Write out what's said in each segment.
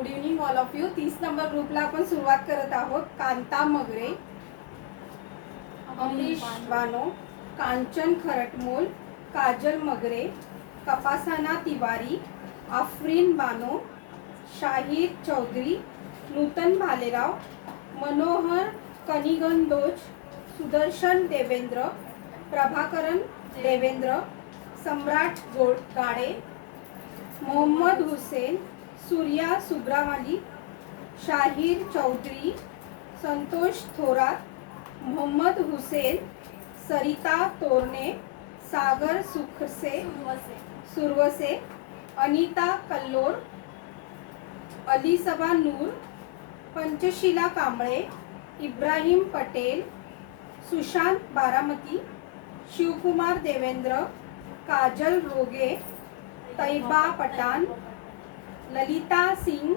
Good evening all of you. 30 number ग्रुपला आपण सुरुवात करत आहोत. कांता मगरे, अमरीश बानो, कांचन खरटमोल, काजल मगरे, कपासाना तिवारी, आफरीन बानो, शाहीर चौधरी, नूतन भालेराव, मनोहर कनिगंदोज, सुदर्शन देवेंद्र, प्रभाकरन देवेंद्र, सम्राट गाडे, मोहम्मद हुसेन, सूर्या सुब्रामाली, शाहीर चौधरी, संतोष थोरात, मोहम्मद हुसेन, सरिता तोरणे, सागर सुरवसे, अनिता कल्लोर, अलीसबा नूर, पंचशीला कांबळे, इब्राहिम पटेल, सुशांत बारामती, शिवकुमार देवेंद्र, काजल रोगे, तैबा पठाण, ललिता सिंग,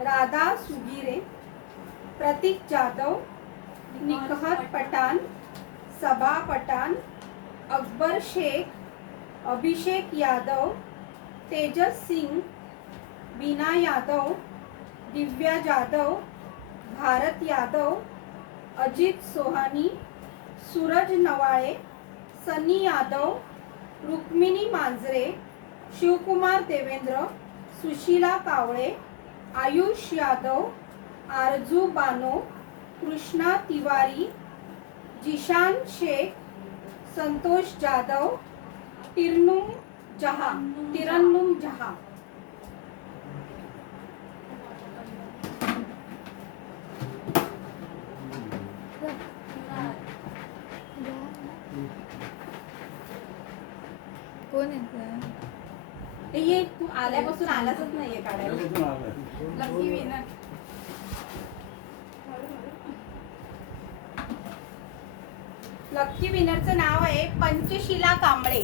राधा सुगिरे, प्रतीक जाधव, निकहत पठाण, सबा पठाण, अकबर शेख, अभिषेक यादव, तेजस सिंग, बीना यादव, दिव्या जाधव, भारत यादव, अजित सोहानी, सूरज नवाळे, सनी यादव, रुक्मिणी मांजरे, शिवकुमार देवेंद्र, सुशीला कावळे, आयुष यादव, आरजू बानो, कृष्णा तिवारी, जिशान शेख, संतोष जाधव, तिरन्नुम जहा. कोण आहे ये तू आल्यापासून आलाच नाहीये काढायला. Lucky winner. लकी विनरचं नाव आहे पंचशीला कांबळे.